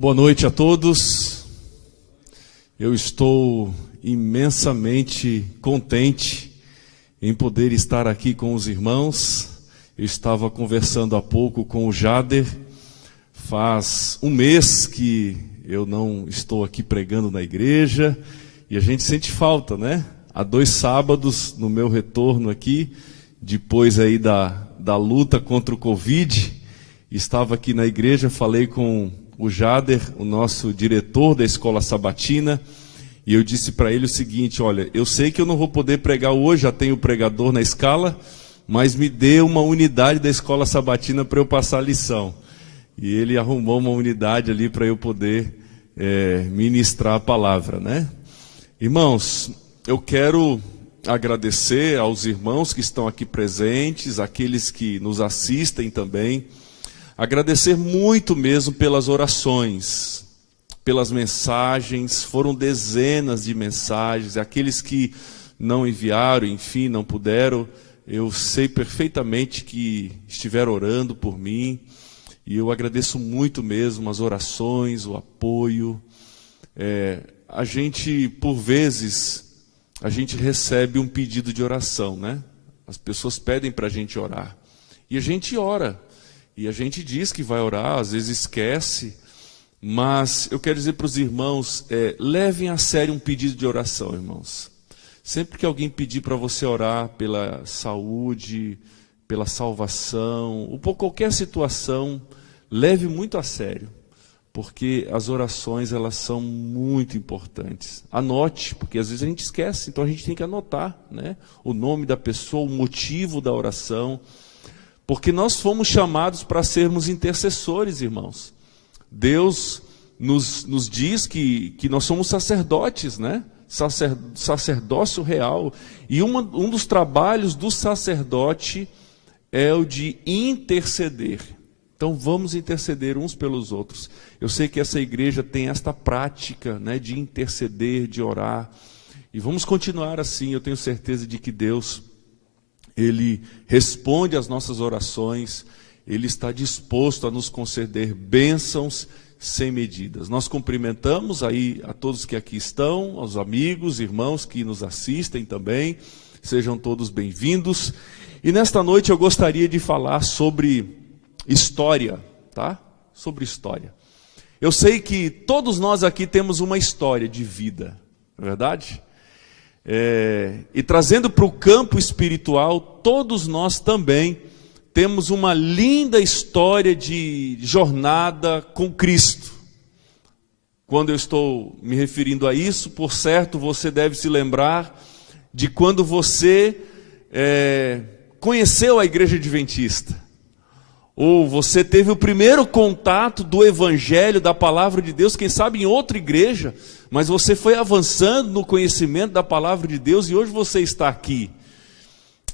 Boa noite a todos. Eu estou imensamente contente em poder estar aqui com os irmãos. Eu estava conversando há pouco com o Jader. Faz um mês que eu não estou aqui pregando na igreja e a gente sente falta, né? Há 2 sábados no meu retorno aqui, depois aí da luta contra o Covid, estava aqui na igreja, falei com o Jader, o nosso diretor da escola sabatina, e eu disse para ele o seguinte: olha, eu sei que eu não vou poder pregar hoje, já tenho pregador na escala, mas me dê uma unidade da escola sabatina para eu passar a lição. E ele arrumou uma unidade ali para eu poder ministrar a palavra, né? Irmãos, eu quero agradecer aos irmãos que estão aqui presentes, aqueles que nos assistem também. Agradecer muito mesmo pelas orações, pelas mensagens, foram dezenas de mensagens, aqueles que não enviaram, enfim, não puderam, eu sei perfeitamente que estiveram orando por mim, e eu agradeço muito mesmo as orações, o apoio. A gente, por vezes, a gente recebe um pedido de oração, né? As pessoas pedem para a gente orar, e a gente ora. E a gente diz que vai orar, às vezes esquece, mas eu quero dizer para os irmãos, levem a sério um pedido de oração, irmãos. Sempre que alguém pedir para você orar pela saúde, pela salvação, ou por qualquer situação, leve muito a sério, porque as orações, elas são muito importantes. Anote, porque às vezes a gente esquece, então a gente tem que anotar, né? O nome da pessoa, o motivo da oração. Porque nós fomos chamados para sermos intercessores, irmãos. Deus nos diz que nós somos sacerdotes, né? Sacerdócio real. E um dos trabalhos do sacerdote é o de interceder. Então vamos interceder uns pelos outros. Eu sei que essa igreja tem esta prática, né, de interceder, de orar. E vamos continuar assim. Eu tenho certeza de que Deus, Ele responde às nossas orações, Ele está disposto a nos conceder bênçãos sem medidas. Nós cumprimentamos aí a todos que aqui estão, aos amigos, irmãos que nos assistem também, sejam todos bem-vindos. E nesta noite eu gostaria de falar sobre história, tá? Sobre história. Eu sei que todos nós aqui temos uma história de vida, não é verdade? E trazendo para o campo espiritual, todos nós também temos uma linda história de jornada com Cristo. Quando eu estou me referindo a isso, por certo, você deve se lembrar de quando você conheceu a Igreja Adventista, ou você teve o primeiro contato do Evangelho, da Palavra de Deus, quem sabe em outra igreja, mas você foi avançando no conhecimento da Palavra de Deus e hoje você está aqui.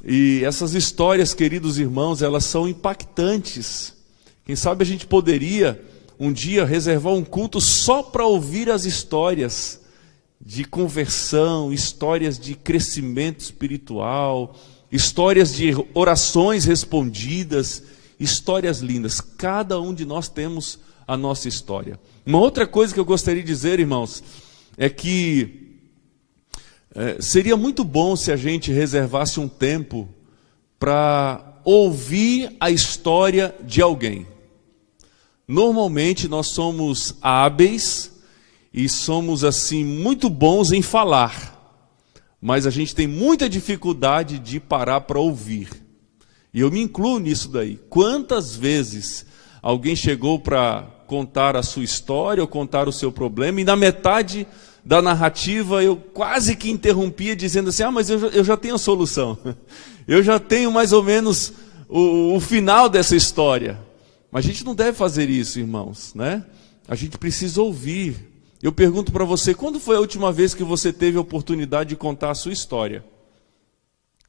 E essas histórias, queridos irmãos, elas são impactantes. Quem sabe a gente poderia um dia reservar um culto só para ouvir as histórias de conversão, histórias de crescimento espiritual, histórias de orações respondidas, histórias lindas. Cada um de nós temos a nossa história. Uma outra coisa que eu gostaria de dizer, irmãos, é que seria muito bom se a gente reservasse um tempo para ouvir a história de alguém. Normalmente nós somos hábeis e somos assim muito bons em falar, mas a gente tem muita dificuldade de parar para ouvir. E eu me incluo nisso daí. Quantas vezes alguém chegou para contar a sua história ou contar o seu problema, e na metade da narrativa eu quase que interrompia dizendo assim: mas eu já tenho a solução. Eu já tenho mais ou menos o final dessa história. Mas a gente não deve fazer isso, irmãos, né? A gente precisa ouvir. Eu pergunto para você, quando foi a última vez que você teve a oportunidade de contar a sua história?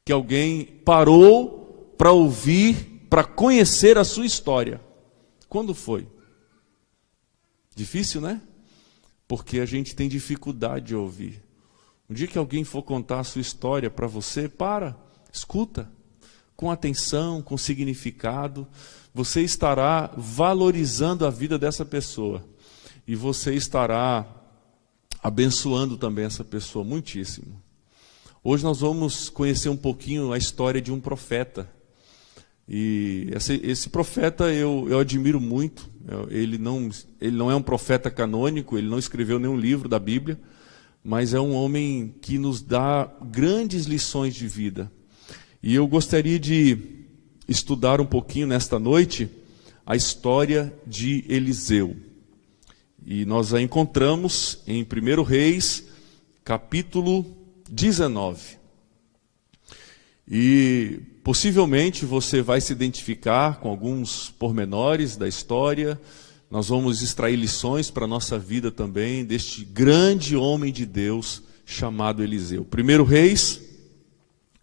Que alguém parou para ouvir, para conhecer a sua história. Quando foi? Difícil, né? Porque a gente tem dificuldade de ouvir. Um dia que alguém for contar a sua história para você, escuta, com atenção, com significado, você estará valorizando a vida dessa pessoa. e você estará abençoando também essa pessoa muitíssimo. Hoje nós vamos conhecer um pouquinho a história de um profeta. E esse profeta eu admiro muito. Ele não é um profeta canônico, ele não escreveu nenhum livro da Bíblia, mas é um homem que nos dá grandes lições de vida. E eu gostaria de estudar um pouquinho nesta noite a história de Eliseu. E nós a encontramos em 1 Reis, capítulo 19. E possivelmente você vai se identificar com alguns pormenores da história. Nós vamos extrair lições para a nossa vida também deste grande homem de Deus chamado Eliseu. 1 Reis,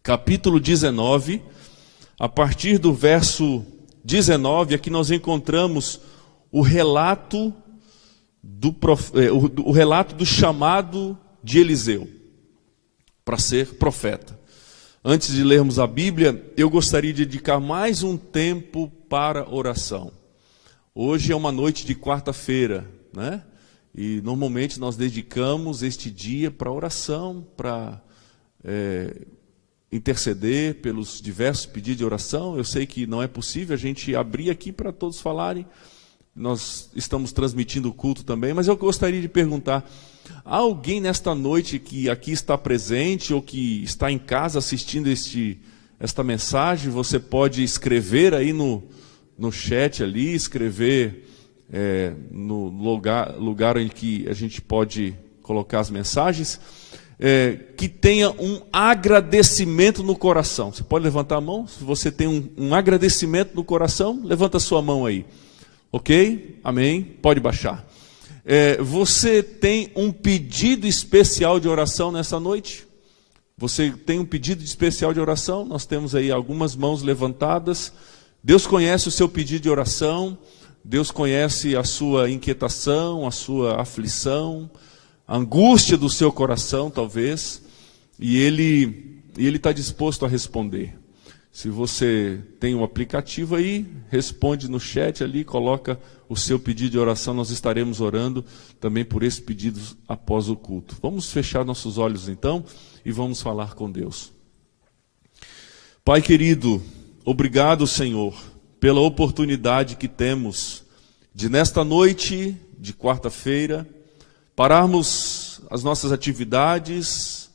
capítulo 19, a partir do verso 19, aqui nós encontramos o relato do chamado de Eliseu para ser profeta. Antes de lermos a Bíblia, eu gostaria de dedicar mais um tempo para oração. Hoje é uma noite de quarta-feira, né? E normalmente nós dedicamos este dia para oração, para interceder pelos diversos pedidos de oração. Eu sei que não é possível a gente abrir aqui para todos falarem. Nós estamos transmitindo o culto também, mas eu gostaria de perguntar: há alguém nesta noite que aqui está presente ou que está em casa assistindo esta mensagem? Você pode escrever aí no chat ali, escrever no lugar em que a gente pode colocar as mensagens, que tenha um agradecimento no coração. Você pode levantar a mão? Se você tem um agradecimento no coração, levanta a sua mão aí. Ok? Amém? Pode baixar. Você tem um pedido especial de oração nessa noite? Você tem um pedido especial de oração? Nós temos aí algumas mãos levantadas. Deus conhece o seu pedido de oração. Deus conhece a sua inquietação, a sua aflição, a angústia do seu coração, talvez. E Ele está disposto a responder. Se você tem um aplicativo aí, responde no chat ali, coloca o seu pedido de oração. Nós estaremos orando também por esse pedido após o culto. Vamos fechar nossos olhos então e vamos falar com Deus. Pai querido, obrigado, Senhor, pela oportunidade que temos de nesta noite de quarta-feira pararmos as nossas atividades,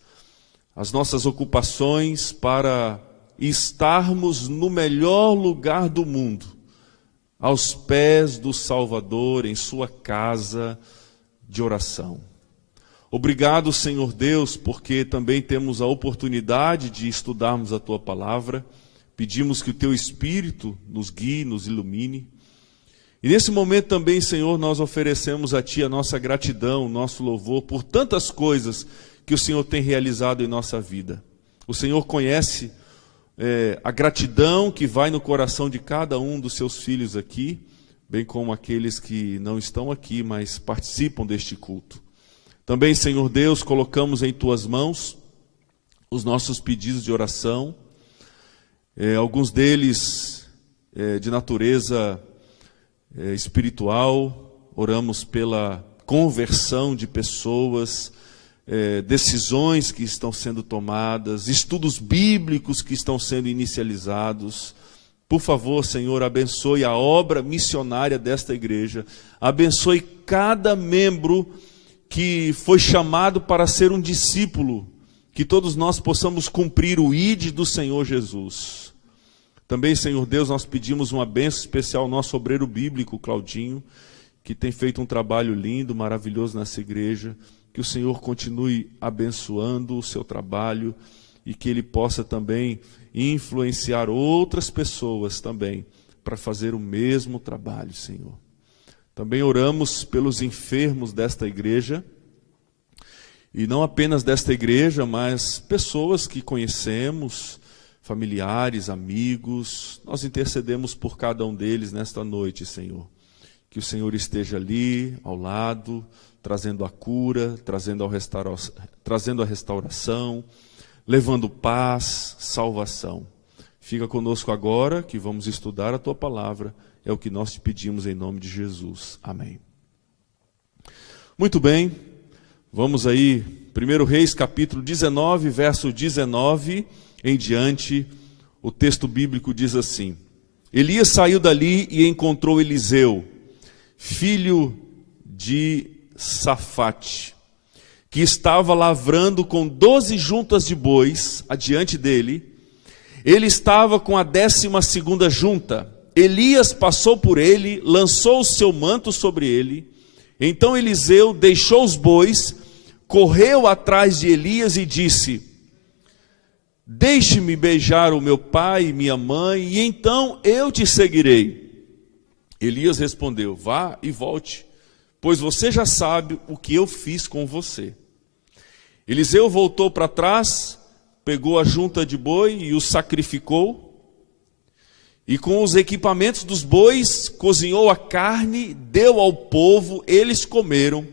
as nossas ocupações para estarmos no melhor lugar do mundo, aos pés do Salvador, em sua casa de oração. Obrigado, Senhor Deus, porque também temos a oportunidade de estudarmos a Tua Palavra. Pedimos que o Teu Espírito nos guie, nos ilumine. E nesse momento também, Senhor, nós oferecemos a Ti a nossa gratidão, o nosso louvor por tantas coisas que o Senhor tem realizado em nossa vida. O Senhor conhece a gratidão que vai no coração de cada um dos seus filhos aqui, bem como aqueles que não estão aqui, mas participam deste culto. Também, Senhor Deus, colocamos em Tuas mãos os nossos pedidos de oração, alguns deles de natureza espiritual. Oramos pela conversão de pessoas, decisões que estão sendo tomadas, estudos bíblicos que estão sendo inicializados. Por favor, Senhor, abençoe a obra missionária desta igreja, abençoe cada membro que foi chamado para ser um discípulo, que todos nós possamos cumprir o ID do Senhor Jesus. Também, Senhor Deus, nós pedimos uma bênção especial ao nosso obreiro bíblico, Claudinho, que tem feito um trabalho lindo, maravilhoso nessa igreja. Que o Senhor continue abençoando o seu trabalho e que ele possa também influenciar outras pessoas também para fazer o mesmo trabalho, Senhor. Também oramos pelos enfermos desta igreja, e não apenas desta igreja, mas pessoas que conhecemos, familiares, amigos. Nós intercedemos por cada um deles nesta noite, Senhor. Que o Senhor esteja ali, ao lado, trazendo a cura, trazendo a restauração, levando paz, salvação. Fica conosco agora, que vamos estudar a Tua Palavra. É o que nós te pedimos em nome de Jesus. Amém. Muito bem, vamos aí, 1 Reis capítulo 19, verso 19 em diante, o texto bíblico diz assim: Elias saiu dali e encontrou Eliseu, filho de Safate, que estava lavrando com 12 juntas de bois adiante dele. Ele estava com a 12ª junta. Elias passou por ele, lançou o seu manto sobre ele. Então Eliseu deixou os bois, correu atrás de Elias e disse: Deixe-me beijar o meu pai e minha mãe, e então eu te seguirei. Elias respondeu: Vá e volte, pois você já sabe o que eu fiz com você. Eliseu voltou para trás, pegou a junta de boi e o sacrificou, e com os equipamentos dos bois cozinhou a carne, deu ao povo, eles comeram.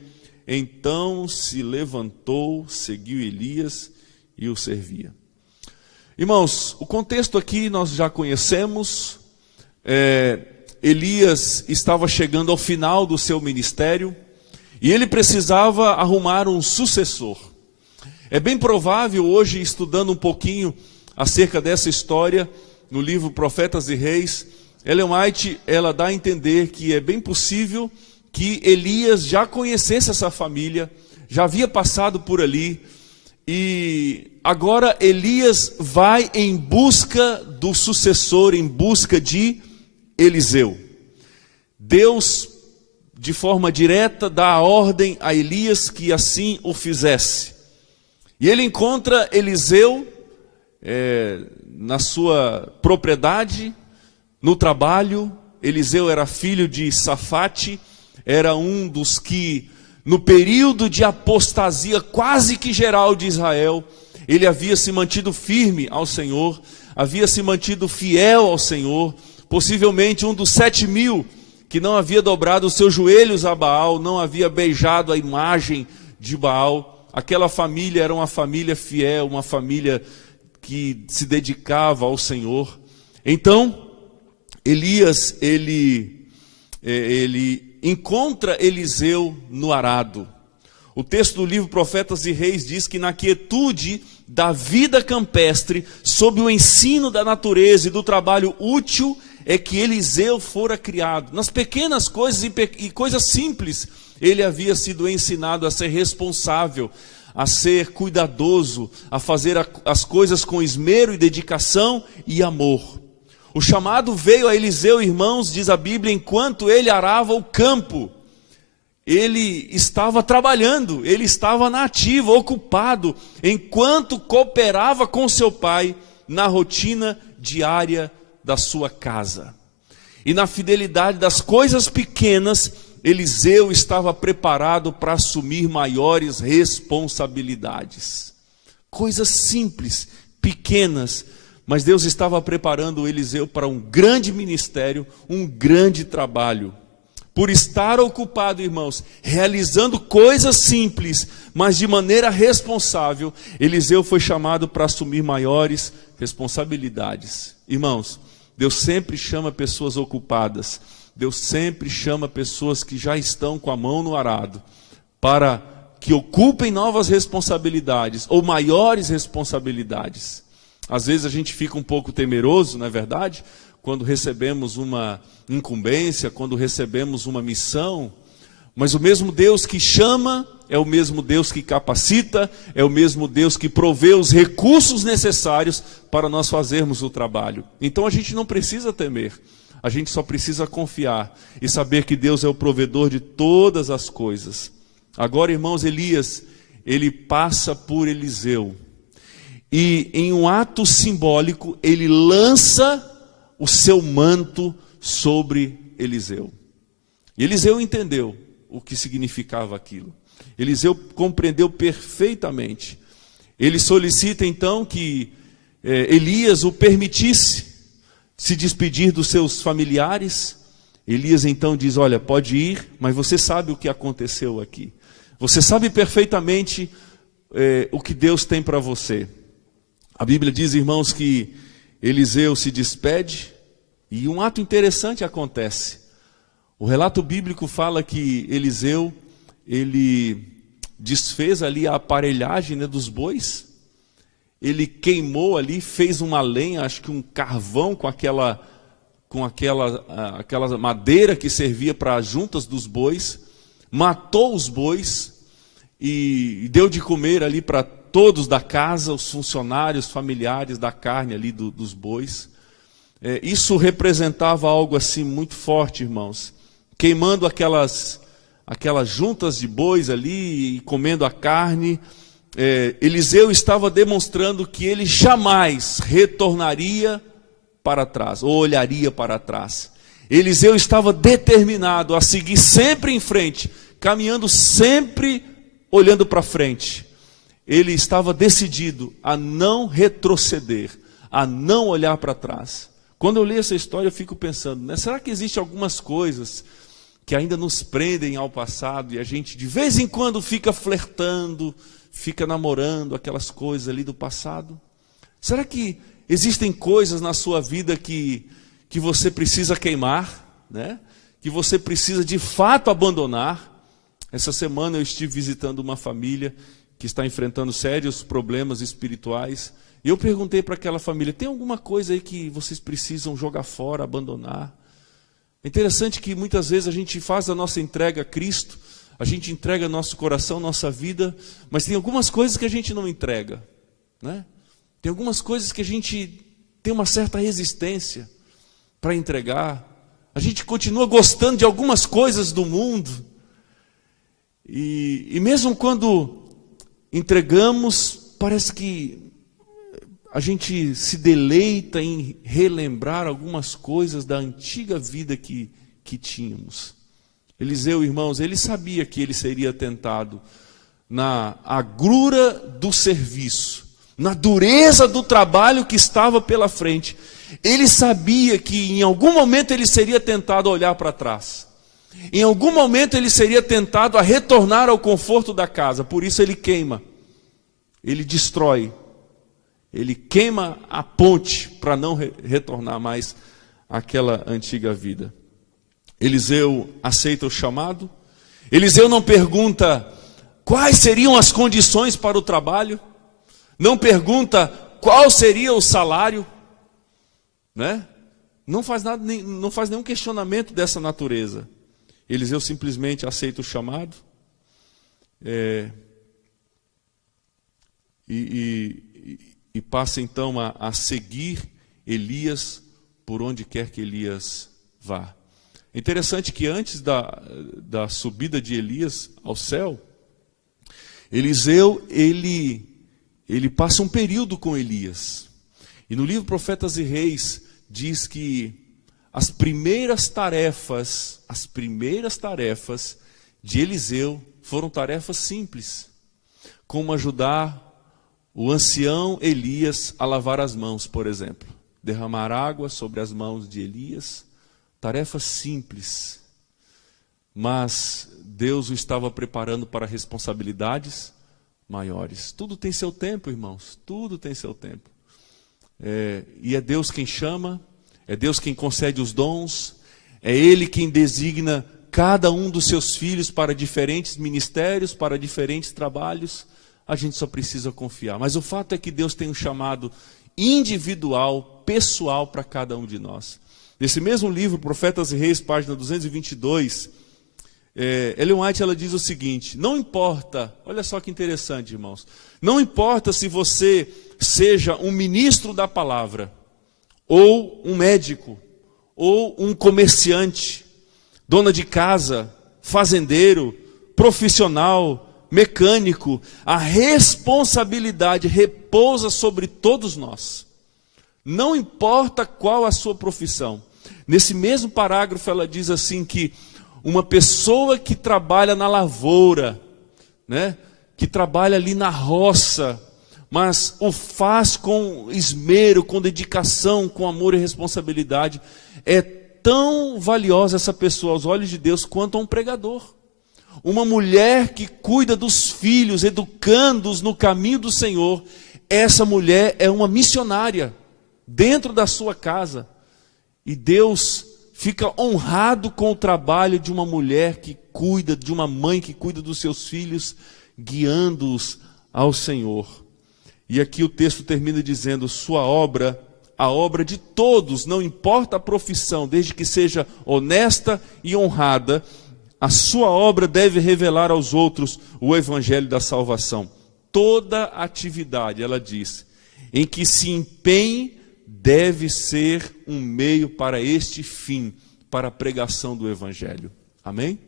Então se levantou, seguiu Elias e o servia. Irmãos, o contexto aqui nós já conhecemos. Elias estava chegando ao final do seu ministério e ele precisava arrumar um sucessor. É bem provável hoje, estudando um pouquinho acerca dessa história, no livro Profetas e Reis, Ellen White, ela dá a entender que é bem possível que Elias já conhecesse essa família, já havia passado por ali, e agora Elias vai em busca do sucessor, em busca de Eliseu. Deus, de forma direta, dá a ordem a Elias que assim o fizesse. E ele encontra Eliseu na sua propriedade, no trabalho. Eliseu era filho de Safate, era um dos que, no período de apostasia quase que geral de Israel, ele havia se mantido firme ao Senhor, havia se mantido fiel ao Senhor, possivelmente um dos 7.000 que não havia dobrado os seus joelhos a Baal, não havia beijado a imagem de Baal. Aquela família era uma família fiel, uma família que se dedicava ao Senhor. Então, Elias, ele encontra Eliseu no arado. O texto do livro Profetas e Reis diz que na quietude da vida campestre, sob o ensino da natureza e do trabalho útil, é que Eliseu fora criado. Nas pequenas coisas e coisas simples, ele havia sido ensinado a ser responsável, a ser cuidadoso, a fazer as coisas com esmero e dedicação e amor. O chamado veio a Eliseu, irmãos, diz a Bíblia, enquanto ele arava o campo. Ele estava trabalhando, ele estava na ativa, ocupado, enquanto cooperava com seu pai na rotina diária da sua casa. E na fidelidade das coisas pequenas, Eliseu estava preparado para assumir maiores responsabilidades. Coisas simples, pequenas, mas Deus estava preparando Eliseu para um grande ministério, um grande trabalho. Por estar ocupado, irmãos, realizando coisas simples, mas de maneira responsável, Eliseu foi chamado para assumir maiores responsabilidades. Irmãos, Deus sempre chama pessoas ocupadas. Deus sempre chama pessoas que já estão com a mão no arado para que ocupem novas responsabilidades ou maiores responsabilidades. Às vezes a gente fica um pouco temeroso, não é verdade? Quando recebemos uma incumbência, quando recebemos uma missão, mas o mesmo Deus que chama é o mesmo Deus que capacita, é o mesmo Deus que provê os recursos necessários para nós fazermos o trabalho. Então a gente não precisa temer. A gente só precisa confiar e saber que Deus é o provedor de todas as coisas. Agora, irmãos, Elias, ele passa por Eliseu. E em um ato simbólico, ele lança o seu manto sobre Eliseu. E Eliseu entendeu o que significava aquilo. Eliseu compreendeu perfeitamente. Ele solicita então que Elias o permitisse se despedir dos seus familiares. Elias então diz: olha, pode ir, mas você sabe o que aconteceu aqui. Você sabe perfeitamente o que Deus tem para você. A Bíblia diz, irmãos, que Eliseu se despede e um ato interessante acontece. O relato bíblico fala que Eliseu, ele desfez ali a aparelhagem, né, dos bois. Ele queimou ali, fez uma lenha, acho que um carvão com aquela madeira que servia para as juntas dos bois, matou os bois e deu de comer ali para todos da casa, os funcionários, familiares da carne ali dos bois. Isso representava algo assim muito forte, irmãos. Queimando aquelas juntas de bois ali e comendo a carne, Eliseu estava demonstrando que ele jamais retornaria para trás, ou olharia para trás. Eliseu estava determinado a seguir sempre em frente, caminhando sempre olhando para frente. Ele estava decidido a não retroceder, a não olhar para trás. Quando eu leio essa história, eu fico pensando, né, será que existem algumas coisas que ainda nos prendem ao passado e a gente de vez em quando fica flertando, fica namorando aquelas coisas ali do passado? Será que existem coisas na sua vida que você precisa queimar, né? Que você precisa de fato abandonar? Essa semana eu estive visitando uma família que está enfrentando sérios problemas espirituais. E eu perguntei para aquela família, tem alguma coisa aí que vocês precisam jogar fora, abandonar? É interessante que muitas vezes a gente faz a nossa entrega a Cristo, a gente entrega nosso coração, nossa vida, mas tem algumas coisas que a gente não entrega, né? Tem algumas coisas que a gente tem uma certa resistência para entregar. A gente continua gostando de algumas coisas do mundo. E mesmo quando entregamos, parece que a gente se deleita em relembrar algumas coisas da antiga vida que tínhamos. Eliseu, irmãos, ele sabia que ele seria tentado na agrura do serviço, na dureza do trabalho que estava pela frente. Ele sabia que em algum momento ele seria tentado a olhar para trás. Em algum momento ele seria tentado a retornar ao conforto da casa. Por isso ele queima, ele destrói, ele queima a ponte para não retornar mais àquela antiga vida. Eliseu aceita o chamado. Eliseu não pergunta quais seriam as condições para o trabalho. Não pergunta qual seria o salário, né? Não faz nada, não faz nenhum questionamento dessa natureza. Eliseu simplesmente aceita o chamado e passa então a seguir Elias por onde quer que Elias vá. É interessante que antes da subida de Elias ao céu, Eliseu ele passa um período com Elias. E no livro Profetas e Reis diz que as primeiras tarefas de Eliseu foram tarefas simples, como ajudar o ancião Elias a lavar as mãos, por exemplo. Derramar água sobre as mãos de Elias. Tarefas simples. Mas Deus o estava preparando para responsabilidades maiores. Tudo tem seu tempo, irmãos. Tudo tem seu tempo. E é Deus quem chama, é Deus quem concede os dons, é Ele quem designa cada um dos seus filhos para diferentes ministérios, para diferentes trabalhos. A gente só precisa confiar. Mas o fato é que Deus tem um chamado individual, pessoal para cada um de nós. Nesse mesmo livro, Profetas e Reis, página 222, Ellen White ela diz o seguinte: não importa, olha só que interessante, irmãos, não importa se você seja um ministro da palavra, ou um médico, ou um comerciante, dona de casa, fazendeiro, profissional, mecânico, a responsabilidade repousa sobre todos nós. Não importa qual a sua profissão. Nesse mesmo parágrafo ela diz assim que uma pessoa que trabalha na lavoura, né, que trabalha ali na roça, mas o faz com esmero, com dedicação, com amor e responsabilidade, é tão valiosa essa pessoa aos olhos de Deus quanto um pregador. Uma mulher que cuida dos filhos, educando-os no caminho do Senhor, essa mulher é uma missionária dentro da sua casa. E Deus fica honrado com o trabalho de uma mulher que cuida, de uma mãe que cuida dos seus filhos, guiando-os ao Senhor. E aqui o texto termina dizendo: sua obra, a obra de todos, não importa a profissão, desde que seja honesta e honrada, a sua obra deve revelar aos outros o evangelho da salvação. Toda atividade, ela diz, em que se empenhe, deve ser um meio para este fim, para a pregação do evangelho. Amém?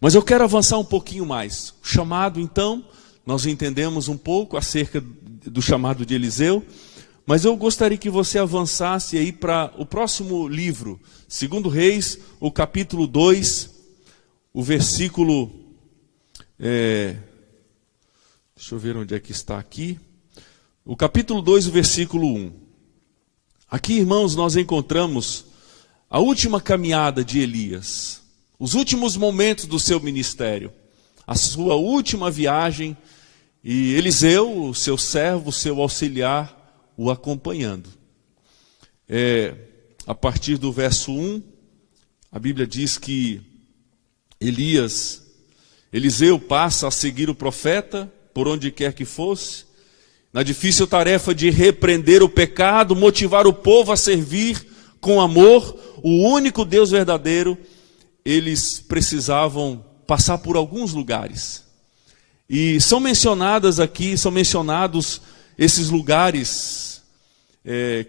Mas eu quero avançar um pouquinho mais. O chamado, então, nós entendemos um pouco acerca do chamado de Eliseu, mas eu gostaria que você avançasse aí para o próximo livro, 2 Reis, o capítulo 2, o versículo... deixa eu ver onde é que está aqui. O capítulo 2, o versículo 1. Aqui, irmãos, nós encontramos a última caminhada de Elias, os últimos momentos do seu ministério, a sua última viagem, e Eliseu, o seu servo, o seu auxiliar, o acompanhando. A partir do verso 1, a Bíblia diz que Eliseu passa a seguir o profeta, por onde quer que fosse, na difícil tarefa de repreender o pecado, motivar o povo a servir com amor o único Deus verdadeiro. Eles precisavam passar por alguns lugares. E são mencionados esses lugares,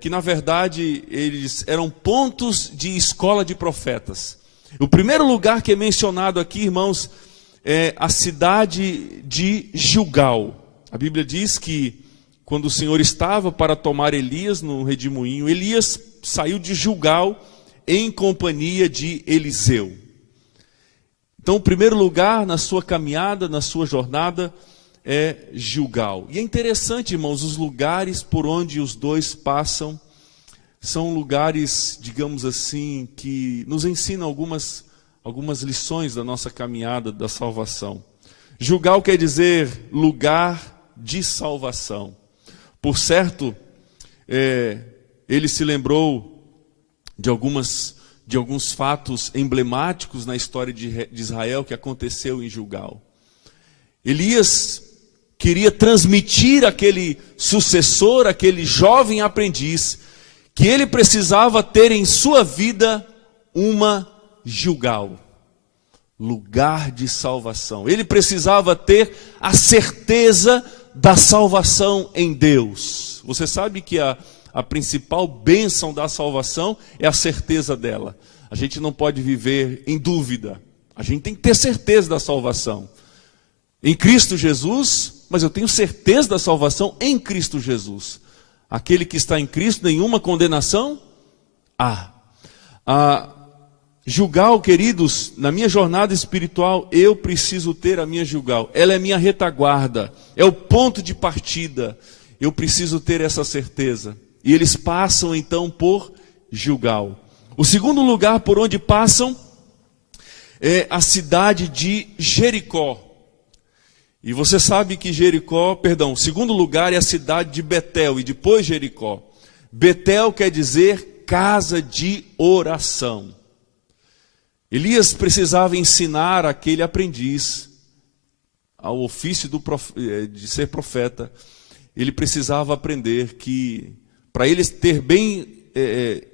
que na verdade eles eram pontos de escola de profetas. O primeiro lugar que é mencionado aqui, irmãos, é a cidade de Gilgal. A Bíblia diz que quando o Senhor estava para tomar Elias no redemoinho, Elias saiu de Gilgal em companhia de Eliseu. Então, o primeiro lugar na sua caminhada, na sua jornada, é Gilgal. E é interessante, irmãos, os lugares por onde os dois passam são lugares, digamos assim, que nos ensinam algumas lições da nossa caminhada da salvação. Gilgal quer dizer lugar de salvação. Por certo, ele se lembrou de alguns fatos emblemáticos na história de Israel que aconteceu em Gilgal. Elias queria transmitir àquele sucessor, aquele jovem aprendiz, que ele precisava ter em sua vida uma Gilgal, lugar de salvação. Ele precisava ter a certeza da salvação em Deus. Você sabe que a principal bênção da salvação é a certeza dela. A gente não pode viver em dúvida. A gente tem que ter certeza da salvação. Em Cristo Jesus, mas eu tenho certeza da salvação em Cristo Jesus. Aquele que está em Cristo, nenhuma condenação há. Gilgal, queridos, na minha jornada espiritual, eu preciso ter a minha Gilgal. Ela é minha retaguarda, é o ponto de partida. Eu preciso ter essa certeza. E eles passam então por Gilgal. O segundo lugar por onde passam é a cidade de Jericó. E você sabe que o segundo lugar é a cidade de Betel e depois Jericó. Betel quer dizer casa de oração. Elias precisava ensinar aquele aprendiz ao ofício de ser profeta. Ele precisava aprender que, para ele ter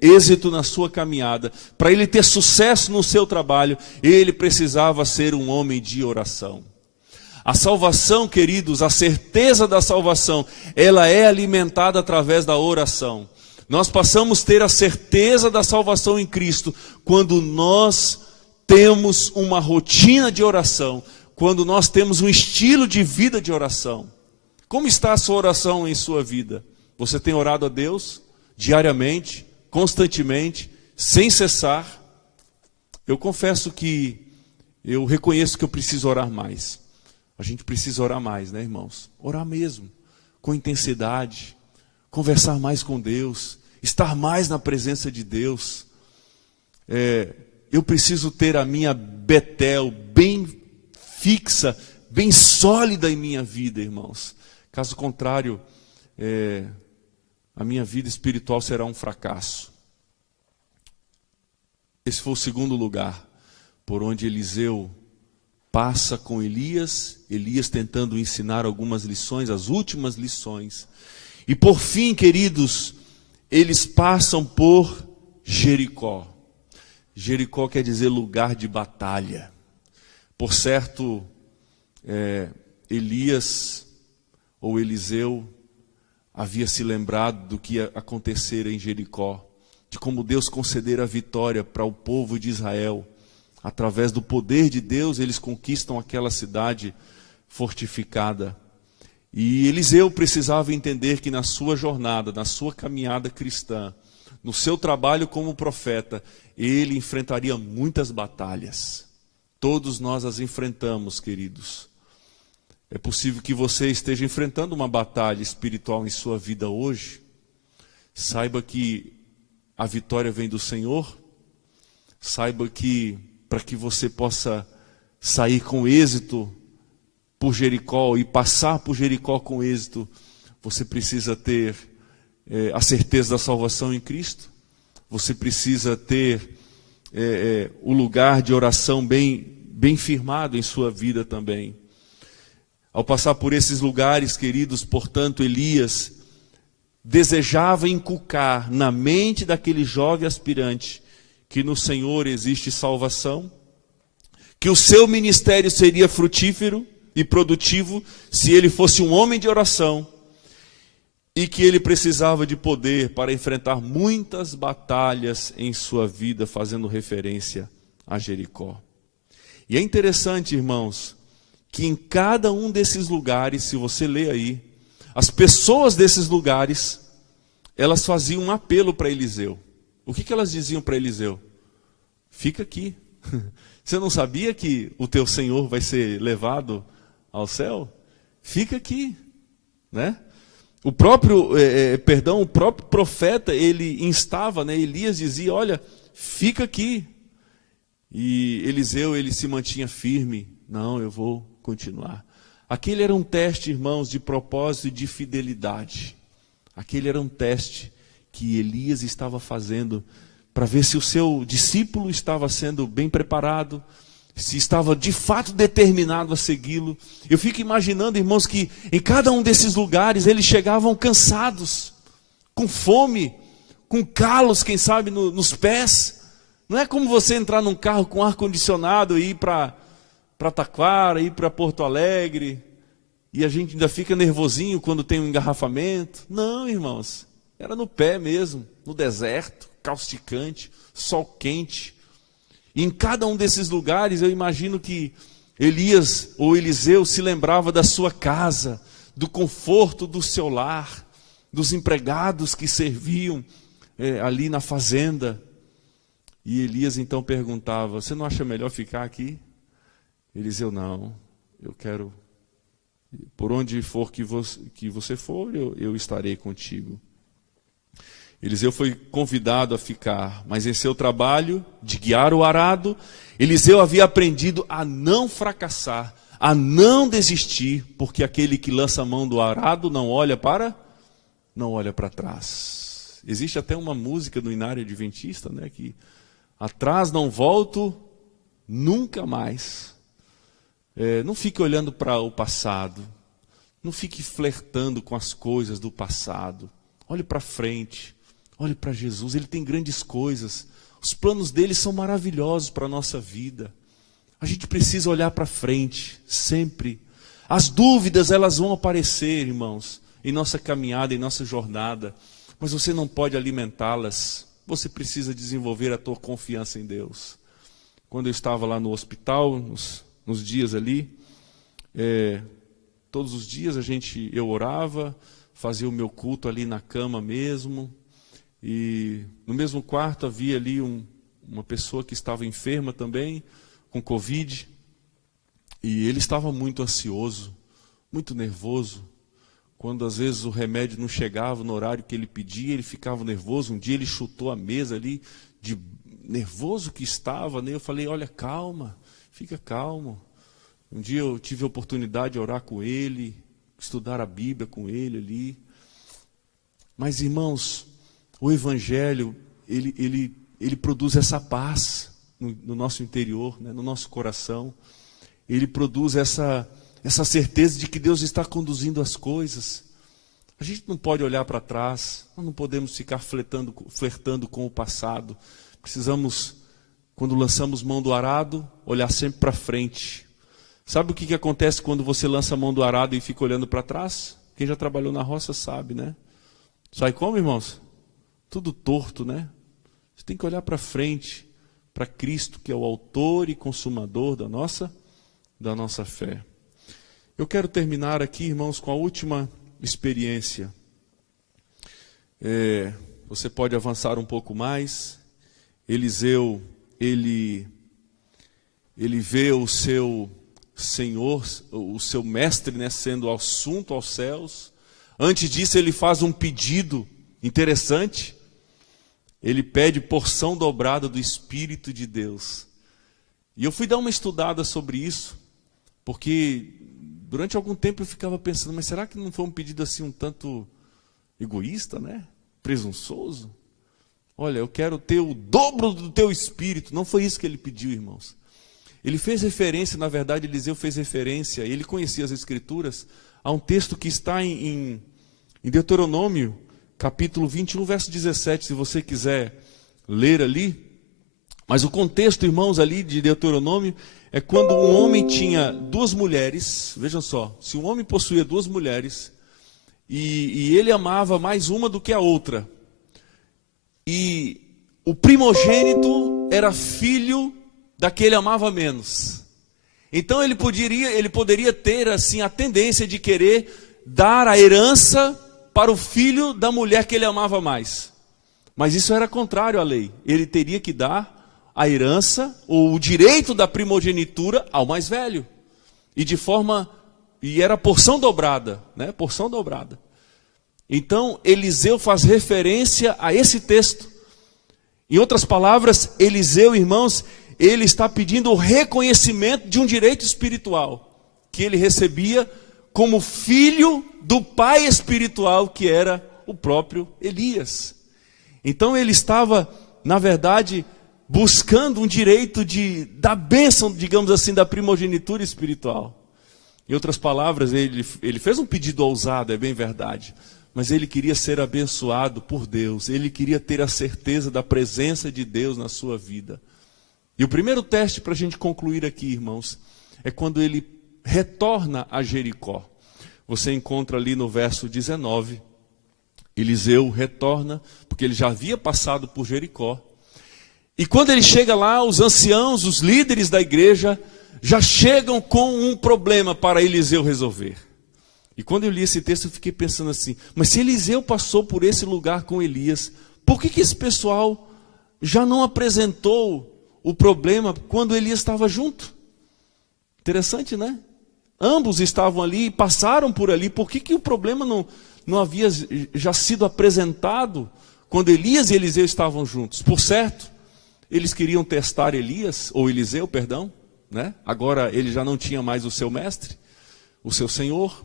êxito na sua caminhada, para ele ter sucesso no seu trabalho, ele precisava ser um homem de oração. A salvação, queridos, a certeza da salvação, ela é alimentada através da oração. Nós passamos a ter a certeza da salvação em Cristo quando nós temos uma rotina de oração, quando nós temos um estilo de vida de oração. Como está a sua oração em sua vida? Você tem orado a Deus diariamente, constantemente, sem cessar? Eu confesso que eu reconheço que eu preciso orar mais. A gente precisa orar mais, né, irmãos? Orar mesmo, com intensidade, conversar mais com Deus, estar mais na presença de Deus. Eu preciso ter a minha Betel bem fixa, bem sólida em minha vida, irmãos. Caso contrário, a minha vida espiritual será um fracasso. Esse foi o segundo lugar por onde Eliseu passa com Elias, Elias tentando ensinar algumas lições, as últimas lições. E por fim, queridos, eles passam por Jericó. Jericó quer dizer lugar de batalha. Por certo, Elias ou Eliseu havia se lembrado do que ia acontecer em Jericó, de como Deus concedera a vitória para o povo de Israel. Através do poder de Deus, eles conquistam aquela cidade fortificada. E Eliseu precisava entender que na sua jornada, na sua caminhada cristã, no seu trabalho como profeta, ele enfrentaria muitas batalhas. Todos nós as enfrentamos, queridos. É possível que você esteja enfrentando uma batalha espiritual em sua vida hoje. Saiba que a vitória vem do Senhor. Saiba que para que você possa sair com êxito por Jericó e passar por Jericó com êxito, você precisa ter a certeza da salvação em Cristo. Você precisa ter o lugar de oração bem firmado em sua vida também. Ao passar por esses lugares, queridos, portanto, Elias desejava inculcar na mente daquele jovem aspirante que no Senhor existe salvação, que o seu ministério seria frutífero e produtivo se ele fosse um homem de oração, e que ele precisava de poder para enfrentar muitas batalhas em sua vida, fazendo referência a Jericó. E é interessante, irmãos, que em cada um desses lugares, se você ler aí, as pessoas desses lugares, elas faziam um apelo para Eliseu. O que elas diziam para Eliseu? Fica aqui. Você não sabia que o teu Senhor vai ser levado ao céu? Fica aqui, né? O próprio profeta, ele instava, né? Elias dizia, olha, fica aqui. E Eliseu, ele se mantinha firme. Não, eu vou continuar. Aquele era um teste, irmãos, de propósito e de fidelidade. Aquele era um teste que Elias estava fazendo para ver se o seu discípulo estava sendo bem preparado, se estava de fato determinado a segui-lo. Eu fico imaginando, irmãos, que em cada um desses lugares eles chegavam cansados, com fome, com calos, quem sabe, nos pés. Não é como você entrar num carro com ar-condicionado e ir para Taquara, ir para Porto Alegre, e a gente ainda fica nervosinho quando tem um engarrafamento. Não, irmãos, era no pé mesmo, no deserto, causticante, sol quente. E em cada um desses lugares eu imagino que Elias ou Eliseu se lembrava da sua casa, do conforto do seu lar, dos empregados que serviam ali na fazenda. E Elias então perguntava, você não acha melhor ficar aqui? Eliseu, não, eu quero, por onde for que você for, eu estarei contigo. Eliseu foi convidado a ficar, mas em seu trabalho de guiar o arado, Eliseu havia aprendido a não fracassar, a não desistir, porque aquele que lança a mão do arado não olha para trás. Existe até uma música do Inário Adventista, né, que atrás não volto nunca mais. Não fique olhando para o passado, não fique flertando com as coisas do passado. Olhe para frente. Olhe para Jesus, Ele tem grandes coisas. Os planos dele são maravilhosos para a nossa vida. A gente precisa olhar para frente, sempre. As dúvidas, elas vão aparecer, irmãos, em nossa caminhada, em nossa jornada. Mas você não pode alimentá-las. Você precisa desenvolver a tua confiança em Deus. Quando eu estava lá no hospital, nos dias ali, todos os dias eu orava, fazia o meu culto ali na cama mesmo. E no mesmo quarto havia ali uma pessoa que estava enferma também, com Covid. E ele estava muito ansioso, muito nervoso. Quando às vezes o remédio não chegava no horário que ele pedia, ele ficava nervoso. Um dia ele chutou a mesa ali, de nervoso que estava, né? Eu falei, olha, calma, fica calmo. Um dia eu tive a oportunidade de orar com ele, estudar a Bíblia com ele ali. Mas, irmãos, o Evangelho, ele ele produz essa paz no nosso interior, né, no nosso coração. Ele produz essa certeza de que Deus está conduzindo as coisas. A gente não pode olhar para trás, nós não podemos ficar flertando com o passado. Precisamos, quando lançamos mão do arado, olhar sempre para frente. Sabe o que acontece quando você lança a mão do arado e fica olhando para trás? Quem já trabalhou na roça sabe, né? Sai como, irmãos? Tudo torto, né? Você tem que olhar para frente, para Cristo, que é o autor e consumador da nossa fé. Eu quero terminar aqui, irmãos, com a última experiência. Você pode avançar um pouco mais. Eliseu, ele vê o seu Senhor, o seu mestre, né, sendo assunto aos céus. Antes disso, ele faz um pedido interessante. Ele pede porção dobrada do Espírito de Deus. E eu fui dar uma estudada sobre isso, porque durante algum tempo eu ficava pensando, mas será que não foi um pedido assim um tanto egoísta, né? Presunçoso? Olha, eu quero ter o dobro do teu Espírito. Não foi isso que ele pediu, irmãos. Ele fez referência, na verdade, Eliseu fez referência, ele conhecia as Escrituras, a um texto que está em Deuteronômio, capítulo 21, verso 17, se você quiser ler ali. Mas o contexto, irmãos, ali de Deuteronômio, é quando um homem tinha duas mulheres. Vejam só, se um homem possuía duas mulheres, e ele amava mais uma do que a outra, e o primogênito era filho da que ele amava menos, então ele poderia ter assim a tendência de querer dar a herança para o filho da mulher que ele amava mais. Mas isso era contrário à lei. Ele teria que dar a herança ou o direito da primogenitura ao mais velho. E era porção dobrada, né? Porção dobrada. Então Eliseu faz referência a esse texto. Em outras palavras, Eliseu, irmãos, ele está pedindo o reconhecimento de um direito espiritual que ele recebia como filho do pai espiritual, que era o próprio Elias. Então ele estava, na verdade, buscando um direito da bênção, digamos assim, da primogenitura espiritual. Em outras palavras, ele fez um pedido ousado, é bem verdade, mas ele queria ser abençoado por Deus, ele queria ter a certeza da presença de Deus na sua vida. E o primeiro teste para a gente concluir aqui, irmãos, é quando ele retorna a Jericó. Você encontra ali no verso 19, Eliseu retorna, porque ele já havia passado por Jericó. E quando ele chega lá, os anciãos, os líderes da igreja, já chegam com um problema para Eliseu resolver. E quando eu li esse texto, eu fiquei pensando assim, mas se Eliseu passou por esse lugar com Elias, por que esse pessoal já não apresentou o problema quando Elias estava junto? Interessante, né? Ambos estavam ali, passaram por ali, por que o problema não havia já sido apresentado quando Elias e Eliseu estavam juntos? Por certo, eles queriam testar Eliseu, né? Agora ele já não tinha mais o seu mestre, o seu senhor.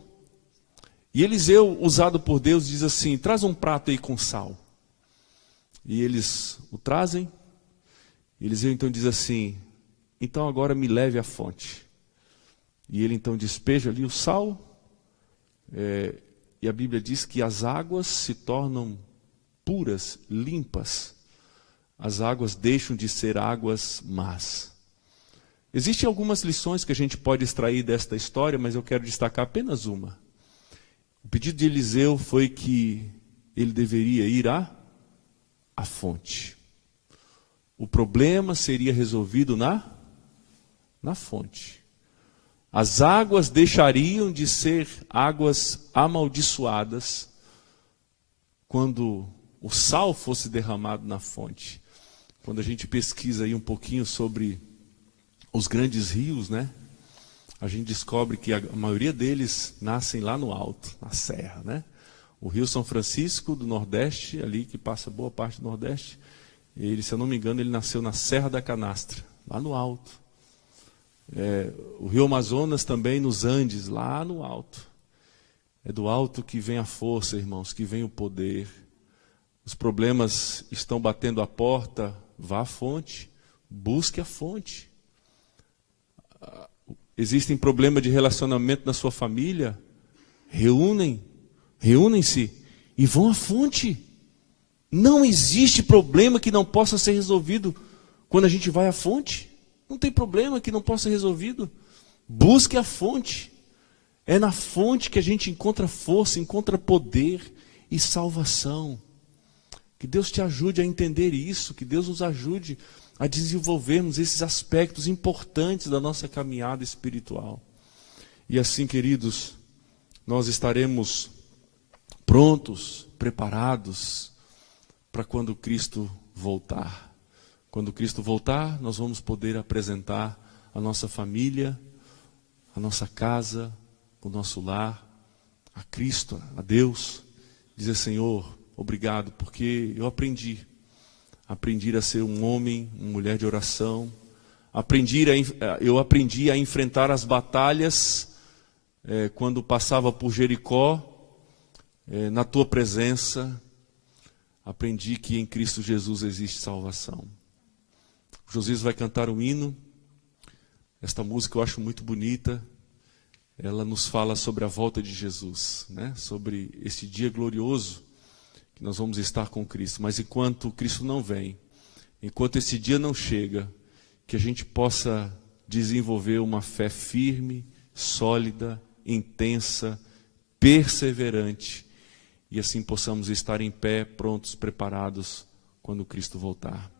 E Eliseu, usado por Deus, diz assim, traz um prato aí com sal. E eles o trazem. Eliseu então diz assim, então agora me leve à fonte. E ele então despeja ali o sal, e a Bíblia diz que as águas se tornam puras, limpas. As águas deixam de ser águas más. Existem algumas lições que a gente pode extrair desta história, mas eu quero destacar apenas uma. O pedido de Eliseu foi que ele deveria ir à fonte. O problema seria resolvido na fonte. As águas deixariam de ser águas amaldiçoadas quando o sal fosse derramado na fonte. Quando a gente pesquisa aí um pouquinho sobre os grandes rios, né? A gente descobre que a maioria deles nascem lá no alto, na serra, né? O Rio São Francisco do Nordeste, ali que passa boa parte do Nordeste, ele, se eu não me engano, ele nasceu na Serra da Canastra, lá no alto. O Rio Amazonas também nos Andes, lá no alto. É do alto que vem a força, irmãos, que vem o poder. Os problemas estão batendo a porta, vá à fonte, busque a fonte. Existem problemas de relacionamento na sua família? Reúnem-se e vão à fonte. Não existe problema que não possa ser resolvido quando a gente vai à fonte. Não tem problema que não possa ser resolvido. Busque a fonte. É na fonte que a gente encontra força, encontra poder e salvação. Que Deus te ajude a entender isso, que Deus nos ajude a desenvolvermos esses aspectos importantes da nossa caminhada espiritual. E assim, queridos, nós estaremos prontos, preparados para quando Cristo voltar. Quando Cristo voltar, nós vamos poder apresentar a nossa família, a nossa casa, o nosso lar, a Cristo, a Deus. Dizer: Senhor, obrigado, porque eu aprendi a ser um homem, uma mulher de oração. Eu aprendi a enfrentar as batalhas quando passava por Jericó, na tua presença. Aprendi que em Cristo Jesus existe salvação. O Josias vai cantar um hino. Esta música eu acho muito bonita. Ela nos fala sobre a volta de Jesus, né? Sobre esse dia glorioso que nós vamos estar com Cristo. Mas enquanto Cristo não vem, enquanto esse dia não chega, que a gente possa desenvolver uma fé firme, sólida, intensa, perseverante, e assim possamos estar em pé, prontos, preparados, quando Cristo voltar.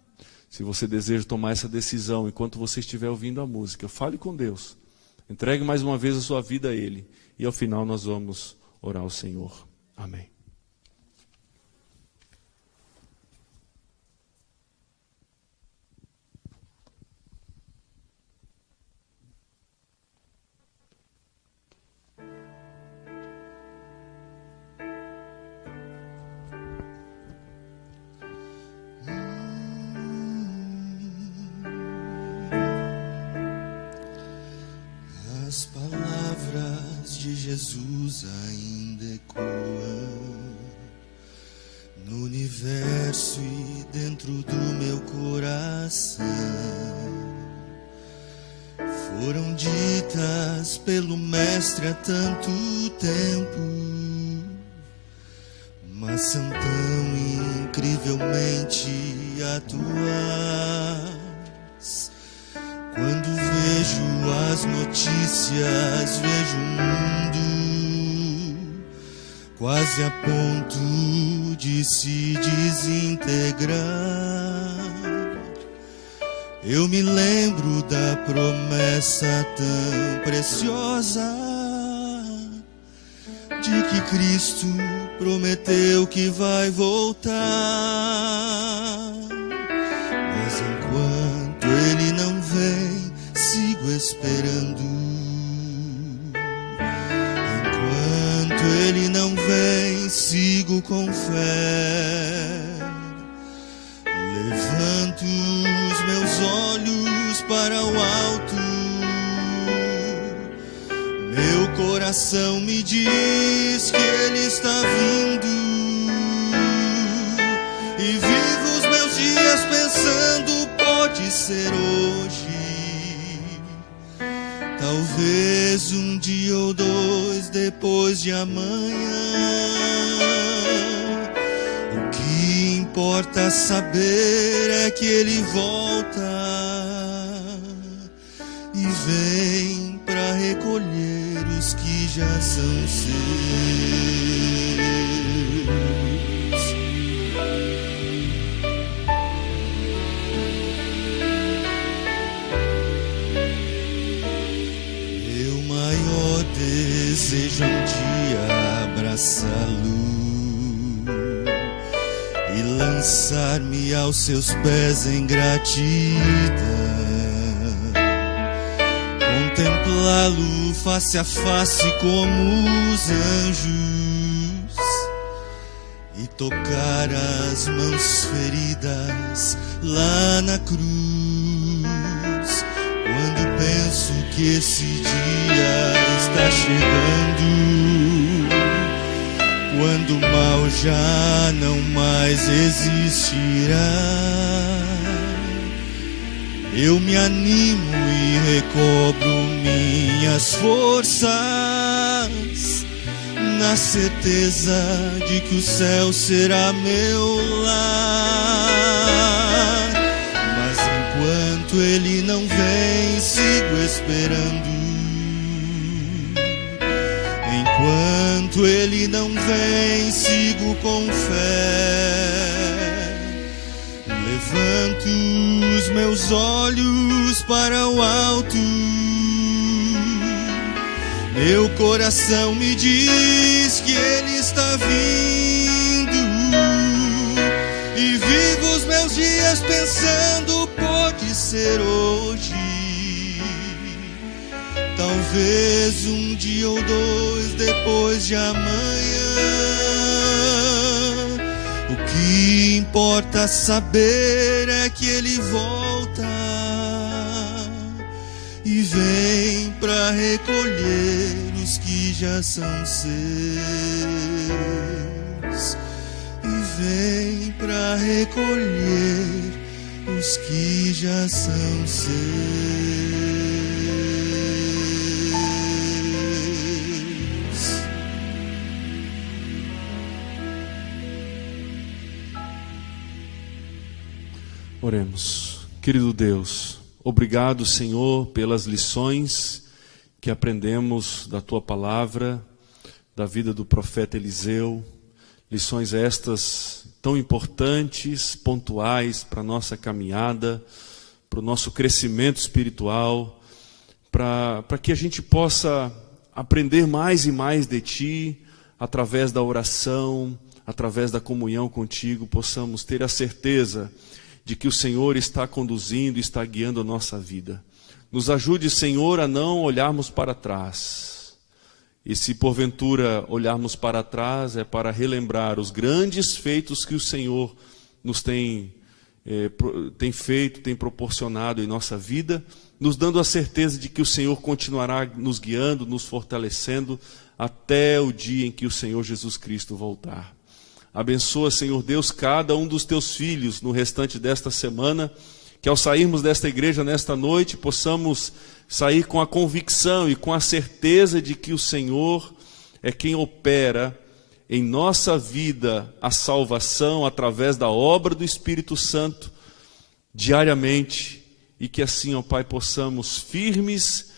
Se você deseja tomar essa decisão, enquanto você estiver ouvindo a música, fale com Deus, entregue mais uma vez a sua vida a Ele, e ao final nós vamos orar ao Senhor. Amém. As palavras de Jesus ainda ecoam no universo e dentro do meu coração. Foram ditas pelo Mestre há tanto tempo, mas são tão incrivelmente atuais. Quando vejo as notícias, vejo o mundo quase a ponto de se desintegrar. Eu me lembro da promessa tão preciosa de que Cristo prometeu que vai voltar. Mas enquanto Ele não vem, sigo esperando. Enquanto Ele não vem, sigo com fé. Levanto os meus olhos para o alto. Meu coração me diz que Ele está vindo. E vivo os meus dias pensando, pode ser hoje. Talvez um dia ou dois depois de amanhã. O que importa saber é que Ele volta e vem para recolher os que já são seus. Meu maior desejo é um dia abraçá-lo e lançar-me aos seus pés em gratidão. Contemplá-lo face a face como os anjos e tocar as mãos feridas lá na cruz. Quando penso que esse dia está chegando, quando o mal já não mais existirá, eu me animo e recobro minhas forças, na certeza de que o céu será meu lar. Mas enquanto ele não vem, sigo esperando. Enquanto ele não vem, sigo com fé. Levanto os meus olhos para o alto. Meu coração me diz que ele está vindo. E vivo os meus dias pensando, pode ser hoje. Talvez um dia ou dois depois de amanhã. O que importa saber é que ele volta e vem para recolher os que já são seus. E vem para recolher os que já são seus. Oremos. Querido Deus, obrigado, Senhor, pelas lições que aprendemos da Tua Palavra, da vida do profeta Eliseu, lições estas tão importantes, pontuais para a nossa caminhada, para o nosso crescimento espiritual, para que a gente possa aprender mais e mais de Ti, através da oração, através da comunhão contigo, possamos ter a certeza de que o Senhor está conduzindo, está guiando a nossa vida. Nos ajude, Senhor, a não olharmos para trás. E se porventura olharmos para trás, é para relembrar os grandes feitos que o Senhor nos tem feito, tem proporcionado em nossa vida, nos dando a certeza de que o Senhor continuará nos guiando, nos fortalecendo, até o dia em que o Senhor Jesus Cristo voltar. Abençoa, Senhor Deus, cada um dos teus filhos no restante desta semana, que ao sairmos desta igreja nesta noite, possamos sair com a convicção e com a certeza de que o Senhor é quem opera em nossa vida a salvação através da obra do Espírito Santo diariamente, e que assim, ó Pai, possamos firmes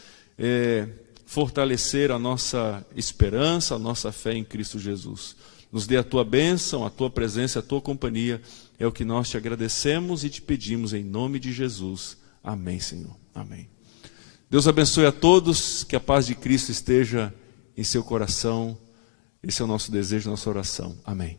fortalecer a nossa esperança, a nossa fé em Cristo Jesus. Nos dê a Tua bênção, a Tua presença, a Tua companhia. É o que nós te agradecemos e te pedimos em nome de Jesus. Amém, Senhor. Amém. Deus abençoe a todos, que a paz de Cristo esteja em seu coração. Esse é o nosso desejo, nossa oração. Amém.